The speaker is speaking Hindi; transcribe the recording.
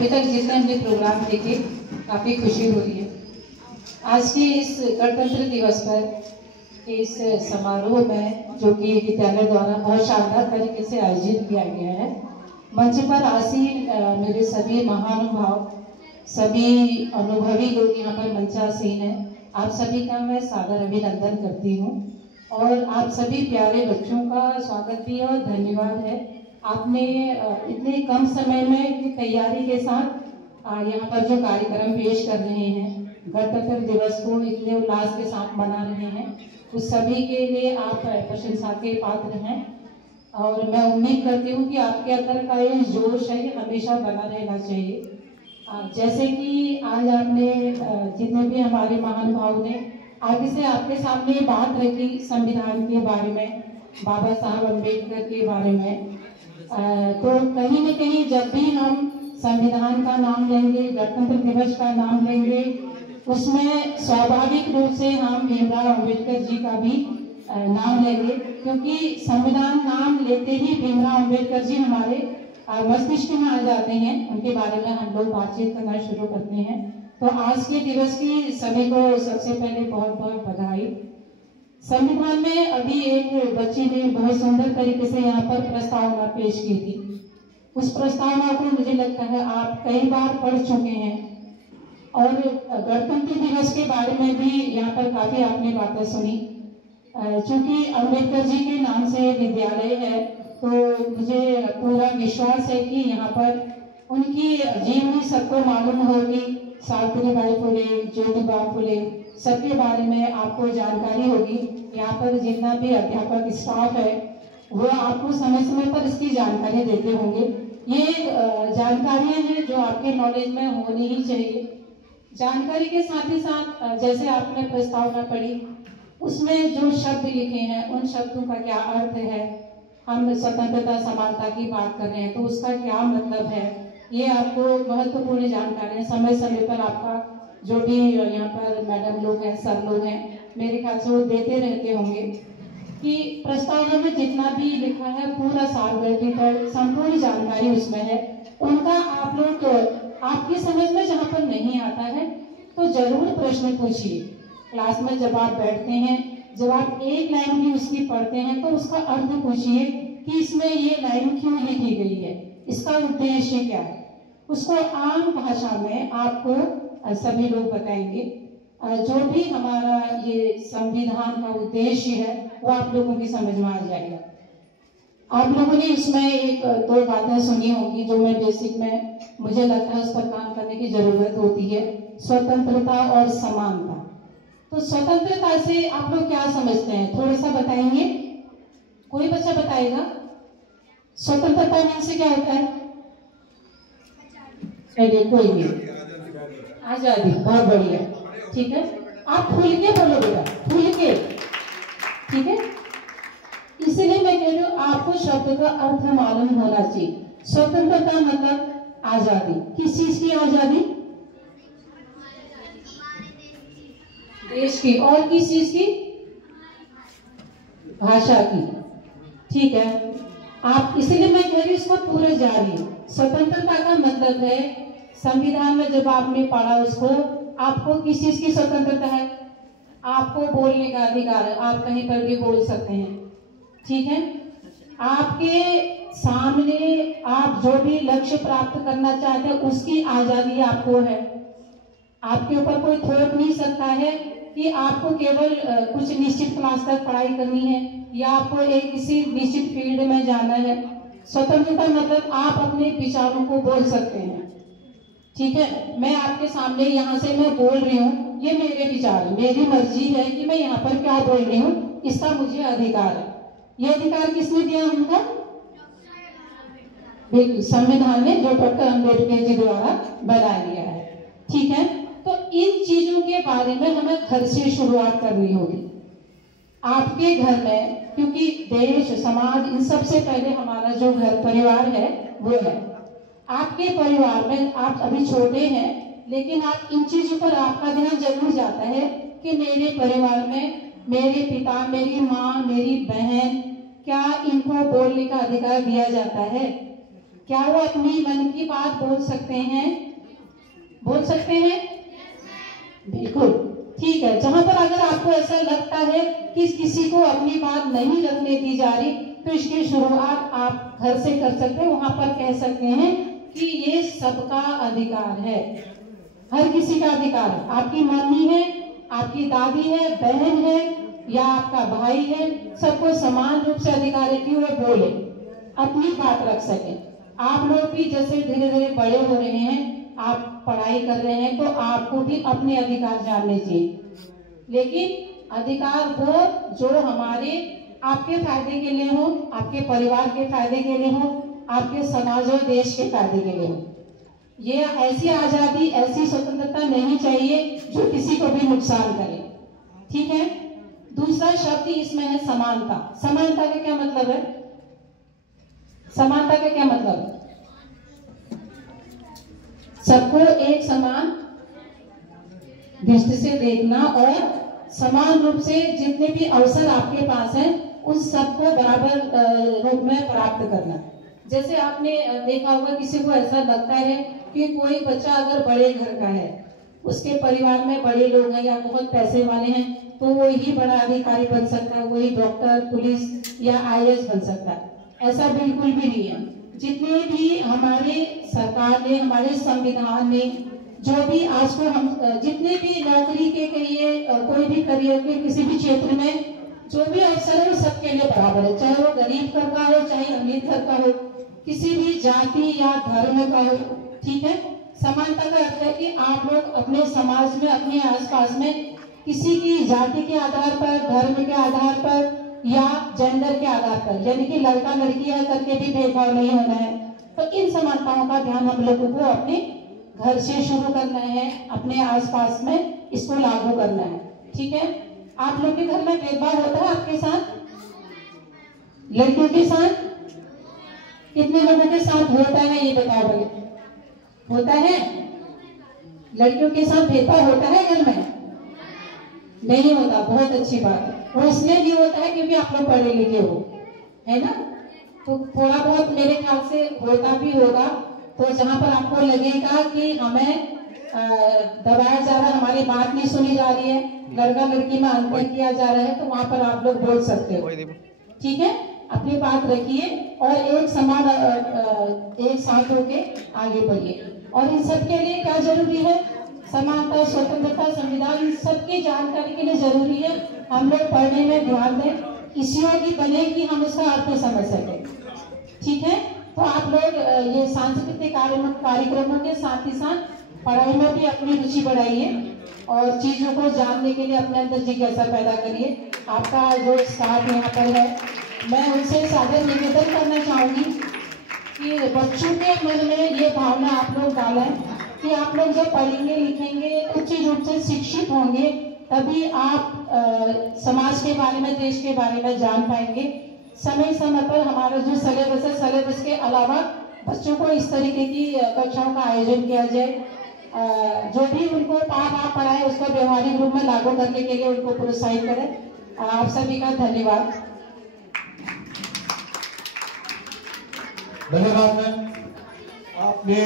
अभी तक जितने हमने प्रोग्राम देखे काफ़ी खुशी हो रही है। आज के इस गणतंत्र दिवस पर इस समारोह में जो कि विद्यालय द्वारा बहुत शानदार तरीके से आयोजित किया गया है, मंच पर आसीन मेरे सभी महानुभाव, सभी अनुभवी लोग यहाँ पर मंचासीन हैं, आप सभी का मैं सादर अभिनंदन करती हूँ और आप सभी प्यारे बच्चों का स्वागत भी और धन्यवाद है। आपने इतने कम समय में तैयारी के साथ यहाँ पर जो कार्यक्रम पेश कर रहे हैं, गणतंत्र दिवस को इतने उल्लास के साथ मना रहे हैं, उस सभी के लिए आप प्रशंसा के पात्र हैं और मैं उम्मीद करती हूँ कि आपके अंदर का ये जोश है ये हमेशा बना रहना चाहिए। जैसे कि आज आपने जितने भी हमारे महानुभाव ने आगे से आपके सामने बात रखी संविधान के बारे में, बाबा साहब अम्बेडकर के बारे में, तो कहीं न कहीं जब भी हम संविधान का नाम लेंगे, गणतंत्र दिवस का नाम लेंगे, उसमें स्वाभाविक रूप से हम भीमराव अम्बेडकर जी का भी नाम लेंगे, क्योंकि संविधान नाम लेते ही भीमराव अम्बेडकर जी हमारे मस्तिष्क में आ जाते हैं, उनके बारे में हम लोग बातचीत करना शुरू करते हैं। तो आज के दिवस की सभी को सबसे पहले बहुत बहुत बधाई। संविधान में अभी एक बच्ची ने बहुत सुंदर तरीके से यहाँ पर प्रस्तावना पेश की थी। उस प्रस्तावना को मुझे लगता है आप कई बार पढ़ चुके हैं और गणतंत्र दिवस के बारे में भी यहाँ पर काफी आपने बातें सुनी। चूंकि अम्बेडकर जी के नाम से विद्यालय है, तो मुझे पूरा विश्वास है कि यहाँ पर उनकी जीवनी सबको मालूम होगी। सावित्रीबाई फुले, ज्योतिबा फुले, सबके बारे में आपको जानकारी होगी। यहाँ पर जितना भी अध्यापक स्टाफ है वो आपको समय समय पर इसकी जानकारी देते होंगे। ये जानकारियाँ हैं जो आपके नॉलेज में होनी ही चाहिए। जानकारी के साथ ही साथ जैसे आपने प्रस्तावना पढ़ी, उसमें जो शब्द लिखे हैं उन शब्दों का क्या अर्थ है। हम स्वतंत्रता समानता की बात कर रहे हैं तो उसका क्या मतलब है, ये आपको महत्वपूर्ण जानकारी समय समय पर आपका जो भी यहाँ पर मैडम लोग हैं, सर लोग हैं, मेरे ख्याल से वो देते रहते होंगे कि प्रस्तावना में जितना भी लिखा है पूरा सार्वजनिक संपूर्ण जानकारी उसमें है। उनका आप लोग आपकी समझ में जहाँ पर नहीं आता है तो जरूर प्रश्न पूछिए। क्लास में जब आप बैठते हैं, जब आप एक लाइन भी उसकी पढ़ते हैं तो उसका अर्थ पूछिए कि इसमें ये लाइन क्यों लिखी गई है, इसका उद्देश्य क्या है। उसको आम भाषा में आपको सभी लोग बताएंगे। जो भी हमारा ये संविधान का उद्देश्य है वो आप लोगों की समझ में आ जाएगा। आप लोगों ने इसमें एक दो बातें सुनी होंगी जो मैं बेसिक में मुझे लगता है उस पर काम करने की जरूरत होती है, स्वतंत्रता और समानता। तो स्वतंत्रता से आप लोग क्या समझते हैं, थोड़ा सा बताएंगे? कोई बच्चा बताएगा? स्वतंत्रता मीन से क्या होता है? चलिए कोई नहीं, आजादी। बहुत बढ़िया, ठीक है। आप खुल के बोलो बेटा, खुल के, ठीक है। इसलिए मैं कह रही हूँ आपको शब्द का अर्थ मालूम होना चाहिए। स्वतंत्रता मतलब आजादी। किस चीज की आजादी? देश की। और किस चीज की? भाषा की, ठीक है। आप इसलिए मैं कह रही हूँ इसको पूरे जानिए। स्वतंत्रता का मतलब है संविधान में जब आपने पढ़ा उसको, आपको किस चीज की स्वतंत्रता है? आपको बोलने का अधिकार है, आप कहीं पर भी बोल सकते हैं, ठीक है। आपके सामने आप जो भी लक्ष्य प्राप्त करना चाहते हैं उसकी आजादी आपको है। आपके ऊपर कोई थोप नहीं सकता है कि आपको केवल कुछ निश्चित क्लास तक पढ़ाई करनी है या आपको एक किसी निश्चित फील्ड में जाना है। स्वतंत्रता मतलब आप अपने विचारों को बोल सकते हैं, ठीक है। मैं आपके सामने यहाँ से मैं बोल रही हूँ, ये मेरे विचार है, मेरी मर्जी है कि मैं यहाँ पर क्या बोल रही हूँ, इसका मुझे अधिकार है। ये अधिकार किसने दिया हमको? संविधान ने, जो डॉक्टर अम्बेडकर जी द्वारा बना दिया है, ठीक है। तो इन चीजों के बारे में हमें घर से शुरुआत करनी होगी। आपके घर में, क्योंकि देश समाज इन सबसे पहले हमारा जो घर परिवार है वो है। आपके परिवार में आप अभी छोटे हैं लेकिन आप इन चीजों पर आपका ध्यान जरूर जाता है कि मेरे परिवार में मेरे पिता, मेरी माँ, मेरी बहन, क्या इनको बोलने का अधिकार दिया जाता है? क्या वो अपनी मन की बात बोल सकते हैं? बोल सकते हैं? बिल्कुल ठीक है। जहां पर अगर आपको ऐसा लगता है कि किसी को अपनी बात नहीं रखने दी जा रही, तो इसकी शुरुआत आप घर से कर सकते हैं। वहां पर कह सकते हैं कि ये सबका अधिकार है, हर किसी का अधिकार है। आपकी मम्मी है, आपकी दादी है, बहन है या आपका भाई है, सबको समान रूप से अधिकार है कि वो बोले, अपनी बात रख सके। आप लोग भी जैसे धीरे धीरे बड़े हो रहे हैं, आप पढ़ाई कर रहे हैं, तो आपको भी अपने अधिकार जानने चाहिए, लेकिन अधिकार वो जो हमारे आपके फायदे के लिए हो, आपके परिवार के फायदे के लिए हो, आपके समाज और देश के फायदे के लिए हो। ये ऐसी आजादी, ऐसी स्वतंत्रता नहीं चाहिए जो किसी को भी नुकसान करे। ठीक है। दूसरा शब्द इसमें है समानता। समानता का क्या मतलब है? समानता का क्या मतलब है? सबको एक समान दृष्टि से देखना और समान रूप से जितने भी अवसर आपके पास हैं उन सबको बराबर रूप में प्राप्त करना। जैसे आपने देखा होगा, किसी को ऐसा लगता है कि कोई बच्चा अगर बड़े घर का है, उसके परिवार में बड़े लोग हैं या बहुत पैसे वाले हैं, तो वो ही बड़ा अधिकारी बन सकता है, वही डॉक्टर, पुलिस या IAS बन सकता है। ऐसा बिल्कुल भी नहीं है। जितने भी हमारे सरकार ने, हमारे संविधान ने जो भी आज को हम जितने भी नौकरी के कहिए, कोई भी करियर के किसी भी क्षेत्र में जो भी अवसर है वो सबके लिए बराबर है, चाहे वो गरीब घर का हो चाहे अमीर घर का हो, किसी भी जाति या धर्म का हो। ठीक है। समानता का अर्थ है कि आप लोग अपने समाज में, अपने आसपास में किसी की जाति के आधार पर, धर्म के आधार पर या जेंडर के आधार पर, यानी कि लड़का लड़की है करके भी भेदभाव नहीं होना है। तो इन समानताओं का ध्यान हम लोगों को अपने घर से शुरू करना है, अपने आसपास में इसको लागू करना है। ठीक है। आप लोग के घर में भेदभाव होता है आपके साथ? लड़कियों के साथ? कितने लोगों के साथ होता है ये बताओ भाई। होता है? लड़कियों के साथ भेदभाव होता है घर में? नहीं होता। बहुत अच्छी बात है। वो इसलिए नहीं होता है क्योंकि आप लोग पढ़े लिखे हो, है ना? तो थोड़ा बहुत मेरे ख्याल से होता भी होगा। तो जहां पर आपको लगेगा कि हमें दबाया जा रहा है, हमारी बात नहीं सुनी जा रही है, लड़का लड़की में अंतर किया जा रहा है, तो वहां पर आप लोग बोल सकते हो। ठीक है। अपनी बात रखिए और एक समान एक साथ होके आगे बढ़िए। और इन सब के लिए क्या जरूरी है? समानता, स्वतंत्रता, संविधान, इन सबकी जानकारी के लिए जरूरी है हम लोग पढ़ने में ध्यान दें, इस योग्य बने कि हम उसका अर्थ समझ सके। ठीक है। तो आप लोग ये सांस्कृतिक कार्यक्रमों के साथ ही साथ पढ़ाई में भी अपनी रुचि बढ़ाइए और चीजों को जानने के लिए अपने अंदर जिज्ञासा पैदा करिए। आपका जो स्टाफ यहाँ पर है, मैं उनसे सादर निवेदन करना चाहूंगी कि बच्चों के मन में ये भावना आप लोग डालें कि आप लोग जब पढ़ेंगे लिखेंगे, उच्च रूप से शिक्षित होंगे, तभी आप समाज के बारे में, देश के बारे में जान पाएंगे। समय समय पर हमारा जो सिलेबस है, सिलेबस के अलावा बच्चों को इस तरीके की कक्षाओं का आयोजन किया जाए। जो भी उनको पाठ आप पढ़ाए उसको व्यवहारिक रूप में लागू करने के लिए उनको प्रोत्साहित करें। आप सभी का धन्यवाद। धन्यवाद मैम। आपने